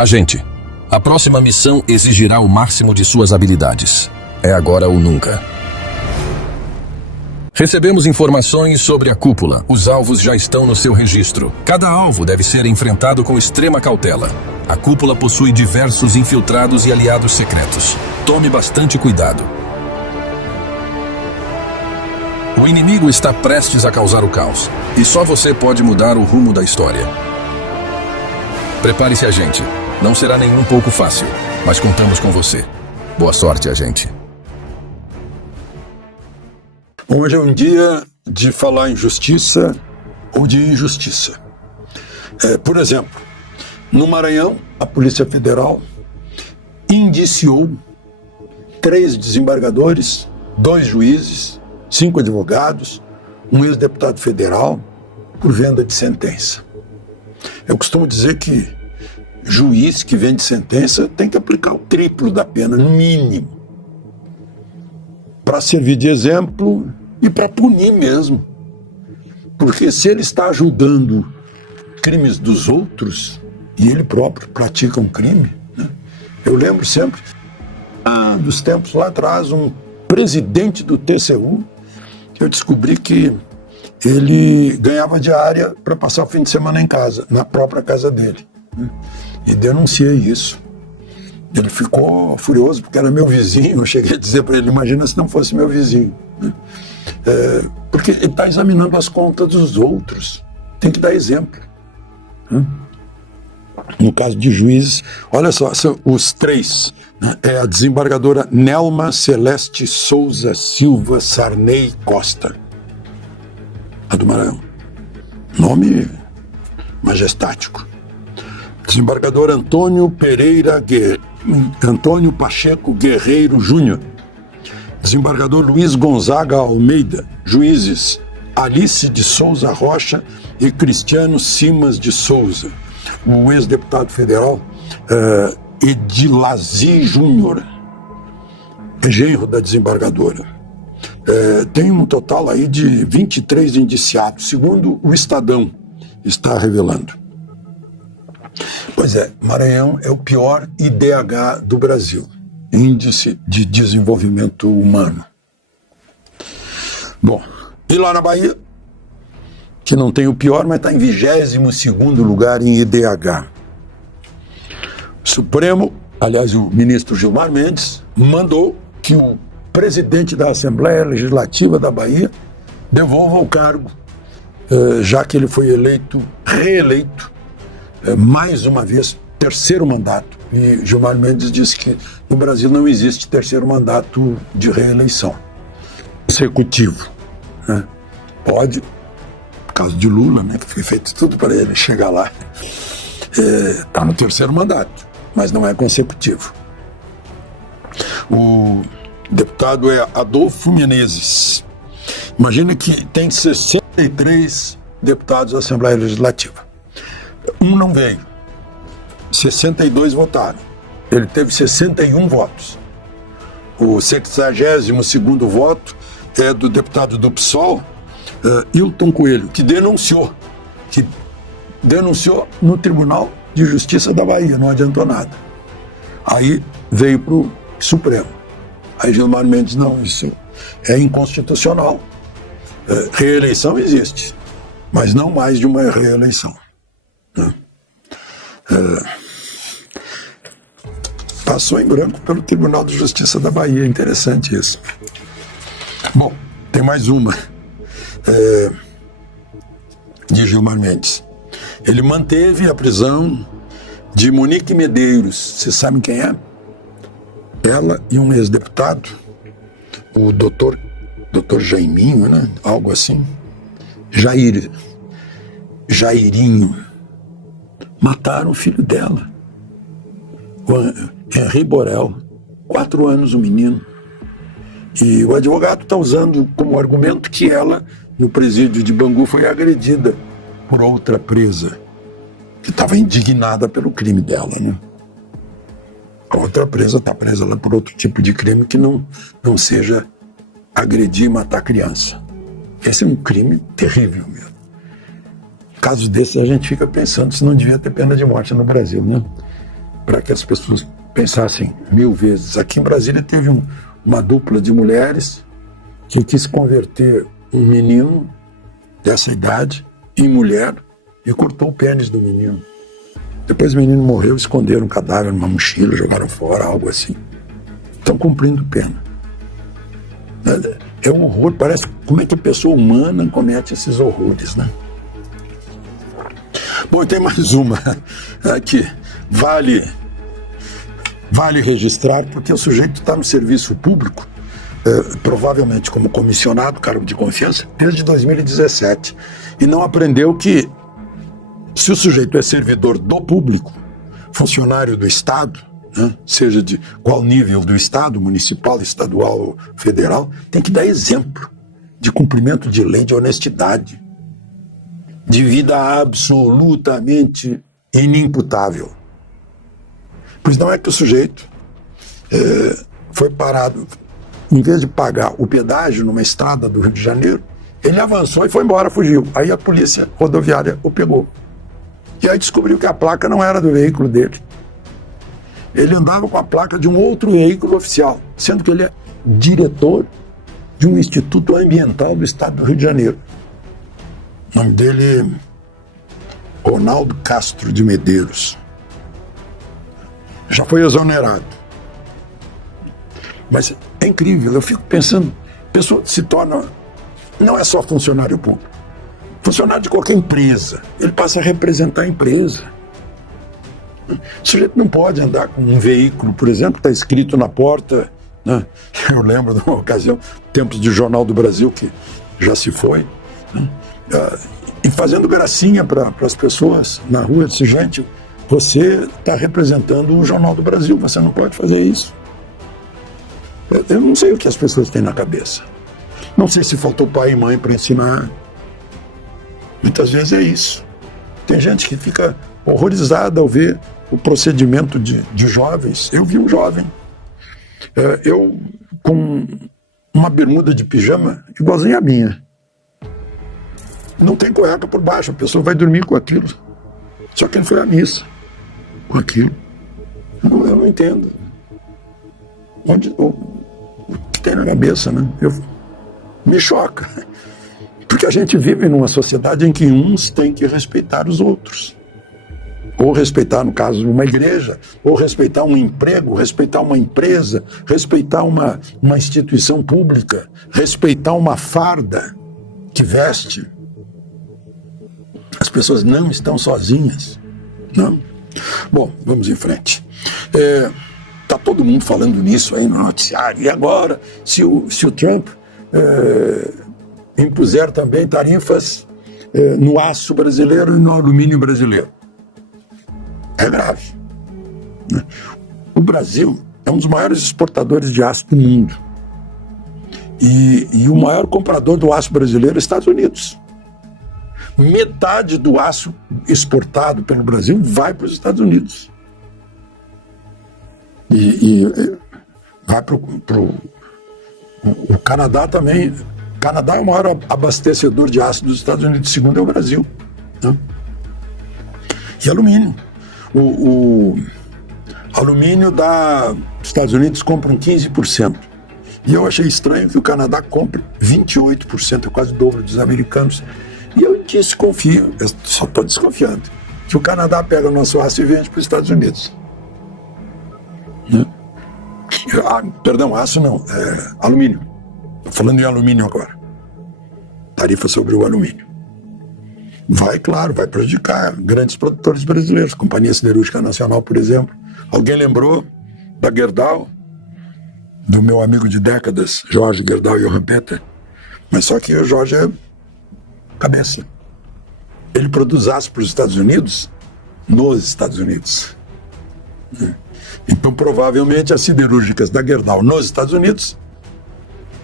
Agente, a próxima missão exigirá o máximo de suas habilidades. É agora ou nunca. Recebemos informações sobre a cúpula. Os alvos já estão no seu registro. Cada alvo deve ser enfrentado com extrema cautela. A cúpula possui diversos infiltrados e aliados secretos. Tome bastante cuidado. O inimigo está prestes a causar o caos. E só você pode mudar o rumo da história. Prepare-se, agente. Não será nem um pouco fácil, mas contamos com você. Boa sorte, agente. Hoje é um dia de falar em justiça ou de injustiça. Por exemplo, no Maranhão, a Polícia Federal indiciou 3 desembargadores, 2 juízes, 5 advogados, um ex-deputado federal por venda de sentença. Eu costumo dizer que juiz que vende sentença tem que aplicar o triplo da pena, no mínimo, para servir de exemplo e para punir mesmo. Porque se ele está ajudando crimes dos outros e ele próprio pratica um crime, né? Eu lembro sempre dos tempos lá atrás, um presidente do TCU, eu descobri que ele ganhava diária para passar o fim de semana em casa, na própria casa dele, né? E denunciei isso. Ele ficou furioso porque era meu vizinho. Eu cheguei a dizer para ele: imagina se não fosse meu vizinho, né? Porque ele está examinando as contas dos outros. Tem que dar exemplo, né? No caso de juízes, olha só, são os 3, né? É a desembargadora Nelma Celeste Souza Silva Sarney Costa, a do Maranhão. Nome majestático. Desembargador Antônio Pacheco Guerreiro Júnior. Desembargador Luiz Gonzaga Almeida. Juízes Alice de Souza Rocha e Cristiano Simas de Souza. O ex-deputado federal Edilazi Júnior, genro da desembargadora. Tem um total aí de 23 indiciados, segundo o Estadão está revelando. Pois é, Maranhão é o pior IDH do Brasil, Índice de Desenvolvimento Humano. Bom, e lá na Bahia, que não tem o pior, mas está em 22º lugar em IDH. O Supremo, aliás, o ministro Gilmar Mendes, mandou que o presidente da Assembleia Legislativa da Bahia devolva o cargo, já que ele foi reeleito, mais uma vez, 3º mandato. E Gilmar Mendes disse que no Brasil não existe 3º mandato de reeleição consecutivo, né? Pode, no caso de Lula, né, que foi feito tudo para ele chegar lá, está no 3º mandato, mas não é consecutivo. O deputado é Adolfo Menezes. Imagina que tem 63 deputados da Assembleia Legislativa. Um não veio, 62 votaram. Ele teve 61 votos. O 62º voto é do deputado do PSOL, Hilton Coelho, que denunciou no Tribunal de Justiça da Bahia, não adiantou nada. Aí veio para o Supremo. Aí Gilmar Mendes: não, isso é inconstitucional. Reeleição existe, mas não mais de uma reeleição. Passou em branco pelo Tribunal de Justiça da Bahia. Interessante isso. Bom, tem mais uma de Gilmar Mendes. Ele manteve a prisão de Monique Medeiros. Vocês sabem quem é? Ela e um ex-deputado, o doutor Jaiminho, né? Algo assim. Jairinho. Mataram o filho dela, o Henri Borel, 4 anos o menino. E o advogado está usando como argumento que ela, no presídio de Bangu, foi agredida por outra presa, que estava indignada pelo crime dela, né? A outra presa está presa lá por outro tipo de crime que não seja agredir e matar criança. Esse é um crime terrível mesmo. Casos desses a gente fica pensando se não devia ter pena de morte no Brasil, né? para que as pessoas pensassem 1000 vezes. Aqui em Brasília teve uma dupla de mulheres que quis converter um menino dessa idade em mulher e cortou o pênis do menino. Depois o menino morreu, esconderam o cadáver numa mochila, jogaram fora, algo assim. Estão cumprindo pena. É um horror, parece como é que a pessoa humana comete esses horrores, né? Bom, tem mais uma aqui. Vale registrar, porque o sujeito está no serviço público, provavelmente como comissionado, cargo de confiança, desde 2017. E não aprendeu que, se o sujeito é servidor do público, funcionário do Estado, né, seja de qual nível do Estado, municipal, estadual ou federal, tem que dar exemplo de cumprimento de lei, de honestidade, de vida absolutamente inimputável. Pois não é que o sujeito foi parado, em vez de pagar o pedágio numa estrada do Rio de Janeiro, ele avançou e foi embora, fugiu. Aí a polícia rodoviária o pegou. E aí descobriu que a placa não era do veículo dele. Ele andava com a placa de um outro veículo oficial, sendo que ele é diretor de um instituto ambiental do estado do Rio de Janeiro. O nome dele é Ronaldo Castro de Medeiros. Já foi exonerado. Mas é incrível, eu fico pensando, a pessoa se torna, não é só funcionário público, funcionário de qualquer empresa, ele passa a representar a empresa. O sujeito não pode andar com um veículo, por exemplo, que está escrito na porta, né? Eu lembro de uma ocasião, tempos de Jornal do Brasil, que já se foi, né? E fazendo gracinha para as pessoas na rua, disse, gente, você está representando o Jornal do Brasil, você não pode fazer isso. Eu não sei o que as pessoas têm na cabeça. Não sei se faltou pai e mãe para ensinar. Muitas vezes é isso. Tem gente que fica horrorizada ao ver o procedimento de jovens. Eu vi um jovem, eu com uma bermuda de pijama igualzinha a minha. Não tem cueca por baixo, a pessoa vai dormir com aquilo. Só que ele foi à missa com aquilo. Eu não entendo. O que tem na cabeça, né? Me choca. Porque a gente vive numa sociedade em que uns têm que respeitar os outros. Ou respeitar, no caso, uma igreja, ou respeitar um emprego, respeitar uma empresa, respeitar uma instituição pública, respeitar uma farda que veste. As pessoas não estão sozinhas. Não. Bom, vamos em frente. Está todo mundo falando nisso aí no noticiário. E agora, se o Trump impuser também tarifas no aço brasileiro e no alumínio brasileiro? É grave. Né? O Brasil é um dos maiores exportadores de aço do mundo. E o maior comprador do aço brasileiro é os Estados Unidos. Metade do aço exportado pelo Brasil vai para os Estados Unidos. E vai para o Canadá também. O Canadá é o maior abastecedor de aço dos Estados Unidos, segundo é o Brasil. Né? E alumínio. O alumínio os Estados Unidos compram 15%. E eu achei estranho que o Canadá compre 28%, é quase o dobro dos americanos. E eu desconfio, eu só estou desconfiando, que o Canadá pega o nosso aço e vende para os Estados Unidos. Né? Perdão, aço não, alumínio. Estou falando em alumínio agora. Tarifa sobre o alumínio. Vai, claro, vai prejudicar grandes produtores brasileiros, Companhia Siderúrgica Nacional, por exemplo. Alguém lembrou da Gerdau, do meu amigo de décadas, Jorge Gerdau e Johann Peter? Mas só que o Jorge é cabeça. Ele produz aço para os Estados Unidos, nos Estados Unidos. Então, provavelmente, as siderúrgicas da Gerdau nos Estados Unidos,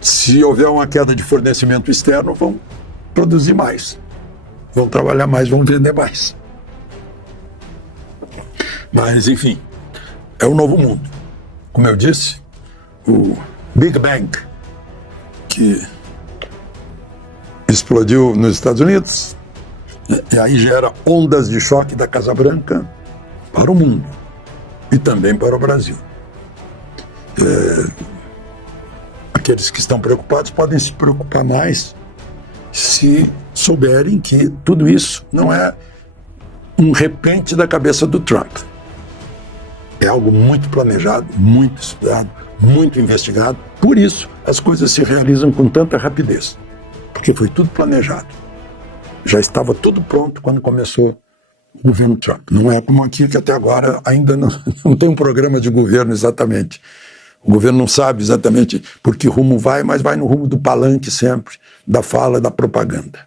se houver uma queda de fornecimento externo, vão produzir mais. Vão trabalhar mais, vão vender mais. Mas, enfim, é o novo mundo. Como eu disse, o Big Bang, que explodiu nos Estados Unidos, e aí gera ondas de choque da Casa Branca para o mundo. e também para o Brasil. Aqueles que estão preocupados podem se preocupar mais se souberem que tudo isso não é um repente da cabeça do Trump. É algo muito planejado, muito estudado, muito investigado. Por isso, as coisas se realizam com tanta rapidez, porque foi tudo planejado. Já estava tudo pronto quando começou o governo Trump. Não é como aqui, que até agora ainda não tem um programa de governo exatamente. O governo não sabe exatamente por que rumo vai, mas vai no rumo do palanque sempre, da fala, da propaganda.